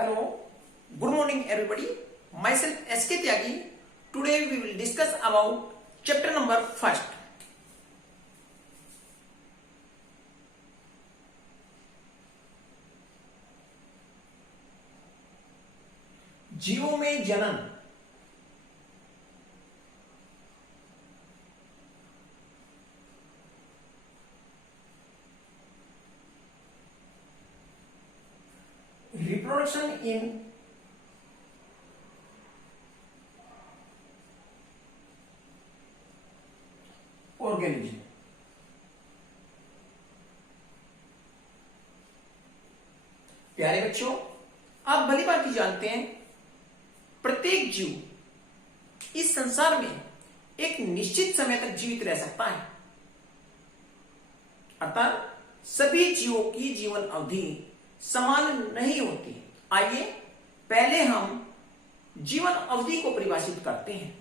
Hello, good morning everybody. Myself SK Tyagi. Today we will discuss about chapter number 1. जीवों में जनन। Reproduction in organism। प्यारे बच्चों, आप भली भांति जानते हैं प्रत्येक जीव इस संसार में एक निश्चित समय तक जीवित रह सकता है, अर्थात सभी जीवों की जीवन अवधि समान नहीं होती। आइए पहले हम जीवन अवधि को परिभाषित करते हैं।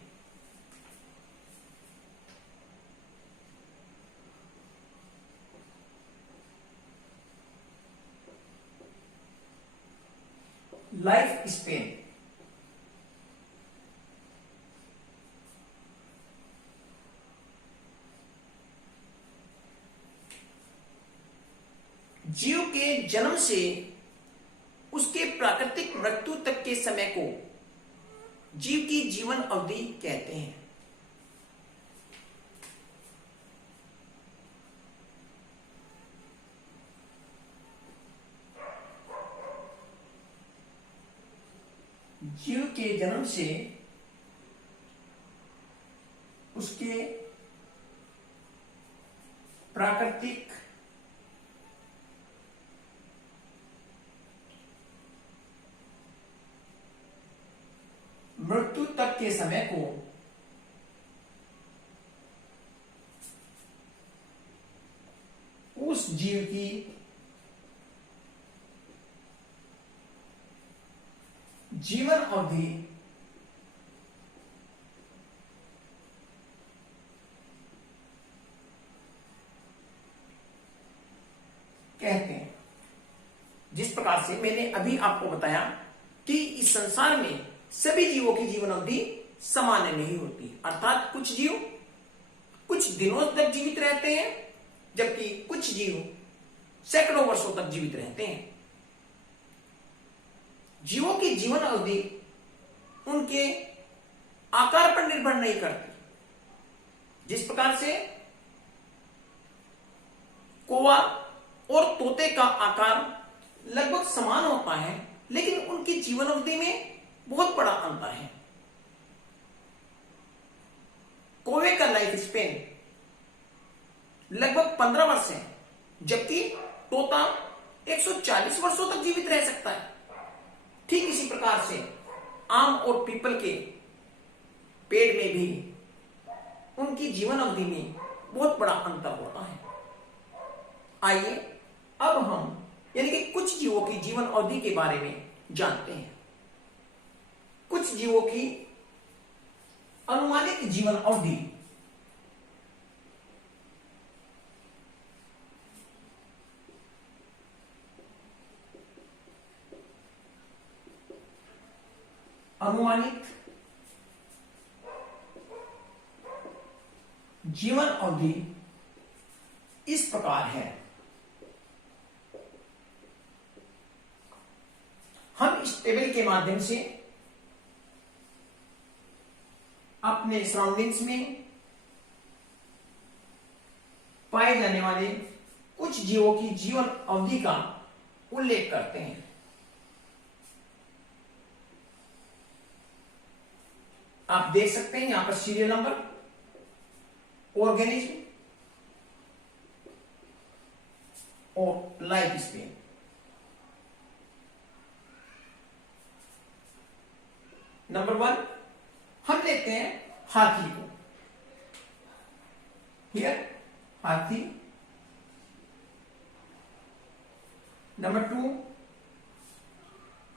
Life span. जीव के जन्म से उसके प्राकृतिक मृत्यु तक के समय को जीव की जीवन अवधि कहते हैं। जीव के जन्म से उसके प्राकृतिक मृत्यु तक के समय को उस जीव की जीवन अवधि कहते हैं। जिस प्रकार से मैंने अभी आपको बताया कि इस संसार में सभी जीवों की जीवन अवधि समान नहीं होती, अर्थात कुछ जीव कुछ दिनों तक जीवित रहते हैं, जबकि कुछ जीव सैकड़ों वर्षों तक जीवित रहते हैं। जीवों की जीवन अवधि उनके आकार पर निर्भर नहीं करती। जिस प्रकार से कौवा और तोते का आकार लगभग समान होता है, लेकिन उनकी जीवन अवधि में बहुत बड़ा अंतर है। कौवे का लाइफ स्पेन लगभग 15 वर्ष है, जबकि तोता 140 वर्षों तक जीवित रह सकता है। ठीक इसी प्रकार से आम और पीपल के पेड़ में भी उनकी जीवन अवधि में बहुत बड़ा अंतर होता है। आइए अब हम यानी कि कुछ जीवों की जीवन अवधि के बारे में जानते हैं। कुछ जीवों की अनुमानित जीवन अवधि। अनुमानित जीवन अवधि इस प्रकार है। हम इस टेबल के माध्यम से अपने सराउंडिंग्स में पाए जाने वाले कुछ जीवों की जीवन अवधि का उल्लेख करते हैं। आप देख सकते हैं यहां पर सीरियल नंबर, ऑर्गेनिज्म और लाइफ स्पेन। नंबर 1 हम लेते हैं हाथी को। हियर हाथी। नंबर 2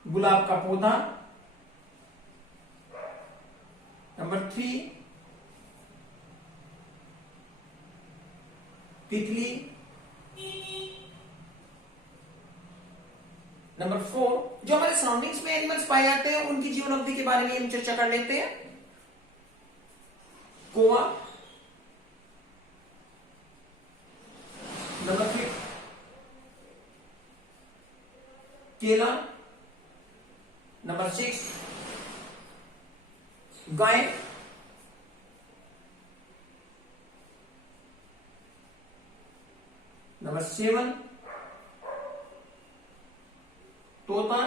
गुलाब का पौधा। नंबर 3 तितली। नंबर 4, जो हमारे सराउंडिंग्स में एनिमल्स पाए जाते हैं उनकी जीवन अवधि के बारे में हम चर्चा कर लेते हैं। कौवा। नंबर 5, केला। नंबर 6, गाय। नंबर 7, तोता।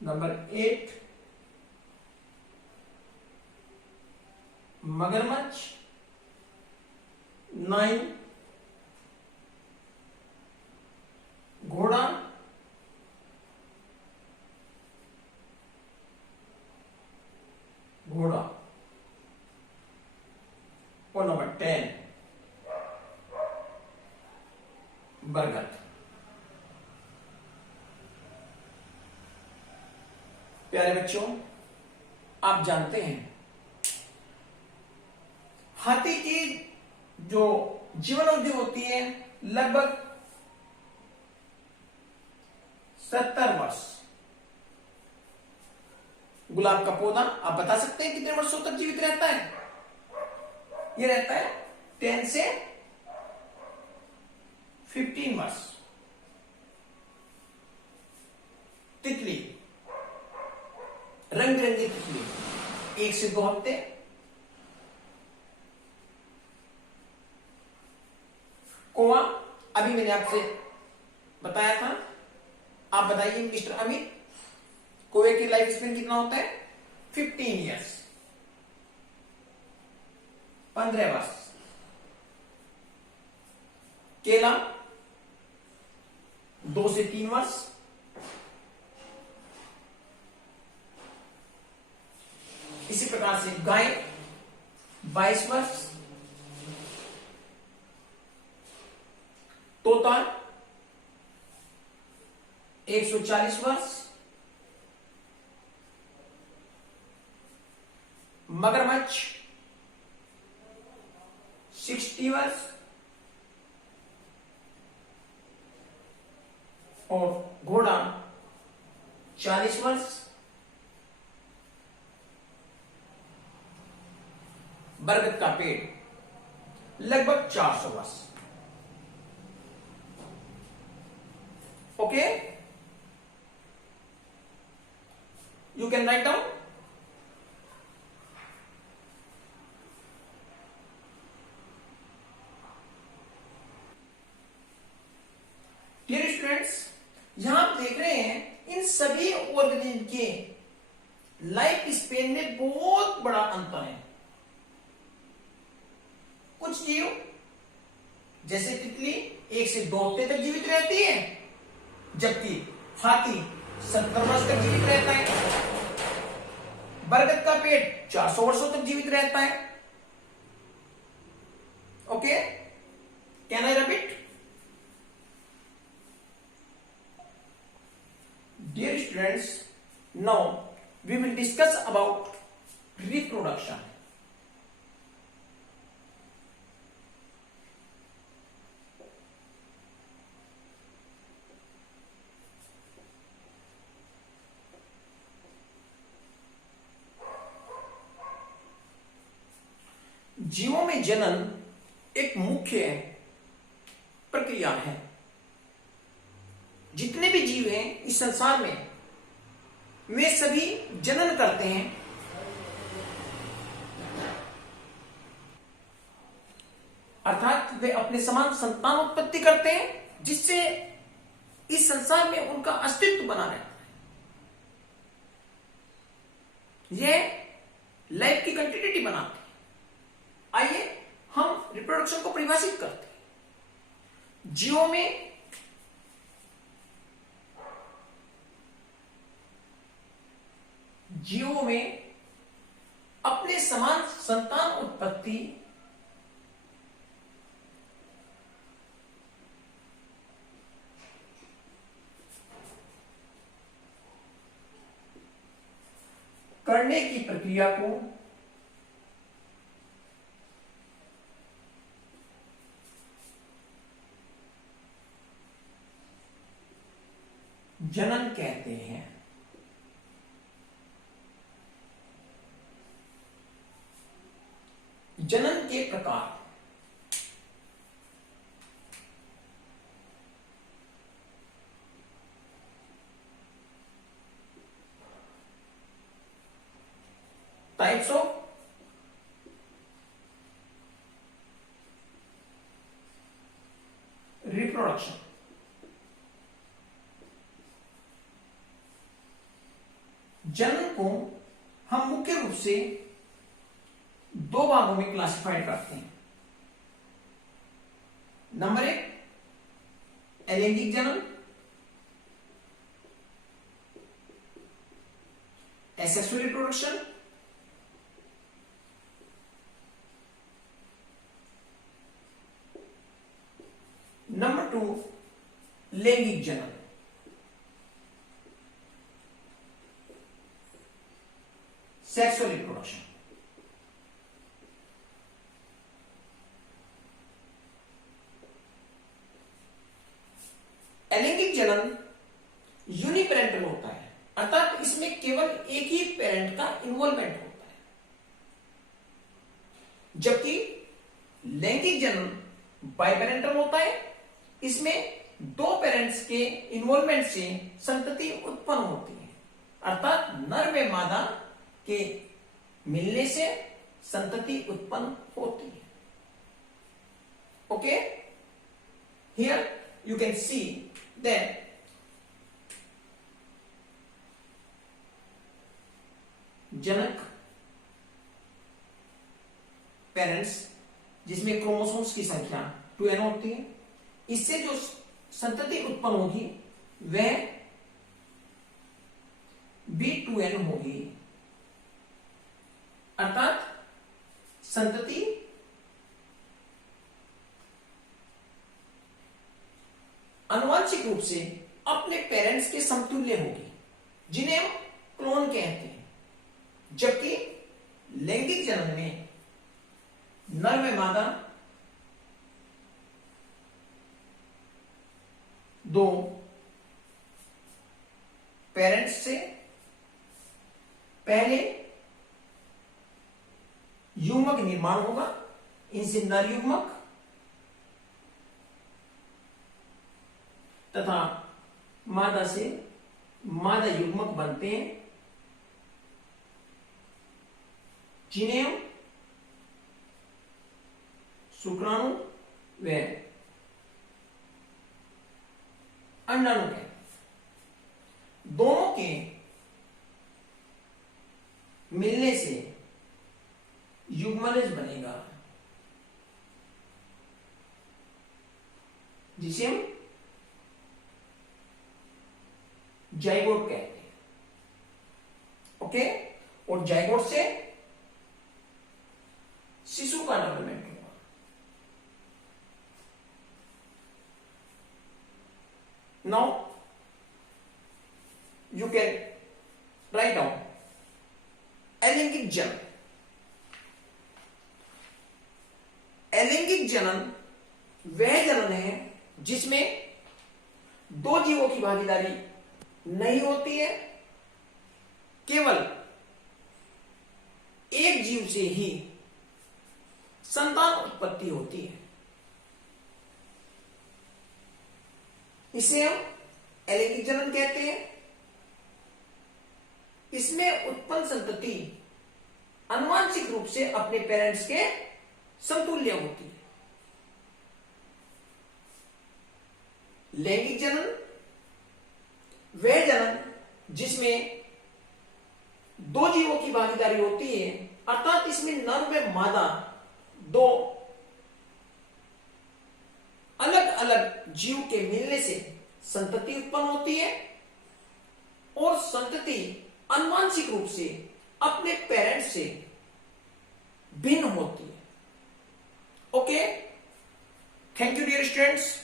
नंबर 8, मगरमच्छ। 9, घोड़ा। घोड़ा। और नंबर 10, बरगद। प्यारे बच्चों, आप जानते हैं हाथी की जो जीवन अवधि होती है लगभग 70 वर्ष। गुलाब का पौधा आप बता सकते हैं कितने वर्षों तक जीवित रहता है? ये रहता है 10 से 15 वर्ष। तितली, रंग बिरंगी तितली, 1 से 2 हफ्ते। कौवा, अभी मैंने आपसे बताया था। आप बताइए मिस्टर अमित, कौवे की लाइफ स्पेन कितना होता है? 15 ईयर्स, 15 वर्ष। केला 2 से 3 वर्ष। इसी प्रकार से गाय 22 वर्ष। तोता 140 वर्ष। मगरमच्छ 60 वर्ष। और घोड़ा 40 वर्ष। बरगद का पेड़ लगभग 400 वर्ष। Okay, you can write down. Dear students, यहां आप देख रहे हैं इन सभी ऑर्गेनिज्म के लाइफ स्पेन में बहुत बड़ा अंतर है। कुछ जीव जैसे तितली 1 से 2 हफ्ते तक जीवित रहती है, जबकि हाथी 70 वर्ष तक जीवित रहता है। बरगद का पेड़ 400 वर्षों तक जीवित रहता है। Okay, can I repeat? Dear students, now we will discuss about reproduction. जीवों में जनन एक मुख्य प्रक्रिया है। जितने भी जीव हैं इस संसार में, वे सभी जनन करते हैं। अर्थात वे अपने समान संतान उत्पत्ति करते हैं, जिससे इस संसार में उनका अस्तित्व बना रहता है। यह लाइफ की कंटिन्यूटी बनाते हैं। आइए हम रिप्रोडक्शन को परिभाषित करते हैं। जीवों में अपने समान संतान उत्पत्ति करने की प्रक्रिया को जनन कहते हैं। जनन के प्रकार। Types of reproduction. जनन को हम मुख्य रूप से दो भागों में क्लासिफाइड करते हैं। नंबर एक, अलैंगिक जनन, एसेक्सुअल रिप्रोडक्शन। नंबर टू, लैंगिक जनन। Sexual reproduction. अलैंगिक जनन यूनिपेरेंटल होता है, अर्थात इसमें केवल एक ही पेरेंट का इन्वॉल्वमेंट होता है, जबकि लैंगिक जनन बाइपेरेंटल होता है। इसमें दो पेरेंट्स के इन्वॉल्वमेंट से संतति उत्पन्न होती है, अर्थात नर व मादा के मिलने से संतति उत्पन्न होती है। Okay, here you can see that Janak parents, जिसमें क्रोमोसोम्स की संख्या 2n होती है, इससे जो संतति उत्पन्न होगी वह B2n होगी, अर्थात संतति आनुवंशिक रूप से अपने पेरेंट्स के समतुल्य होगी, जिन्हें हम क्लोन कहते हैं। जबकि लैंगिक जनन में नर व मादा दो पेरेंट्स से पहले युग्मक निर्माण होगा, इनसे नर युग्मक तथा मादा से मादा युग्मक बनते हैं, जिन्हें हम शुक्राणु व अंडाणु कहते हैं। दोनों के मिलने से युग्मनज बनेगा, जिसे हम जाइगोट कहते हैं। ओके, और जाइगोट से शिशु का डेवलपमेंट होगा। Now you can write down अलैंगिक जनन। अलैंगिक जनन वह जनन है जिसमें दो जीवों की भागीदारी नहीं होती है, केवल एक जीव से ही संतान उत्पत्ति होती है। इसे हम अलैंगिक जनन कहते हैं। इसमें उत्पन्न संतति आनुवंशिक रूप से अपने पेरेंट्स के समतुल्य होती है। लैंगिक जनन वह जनन जिसमें दो जीवों की भागीदारी होती है, अर्थात इसमें नर व मादा दो अलग अलग जीव के मिलने से संतति उत्पन्न होती है और संतति आनुवंशिक रूप से अपने पेरेंट्स से भिन्न होती है। Okay, thank you dear students.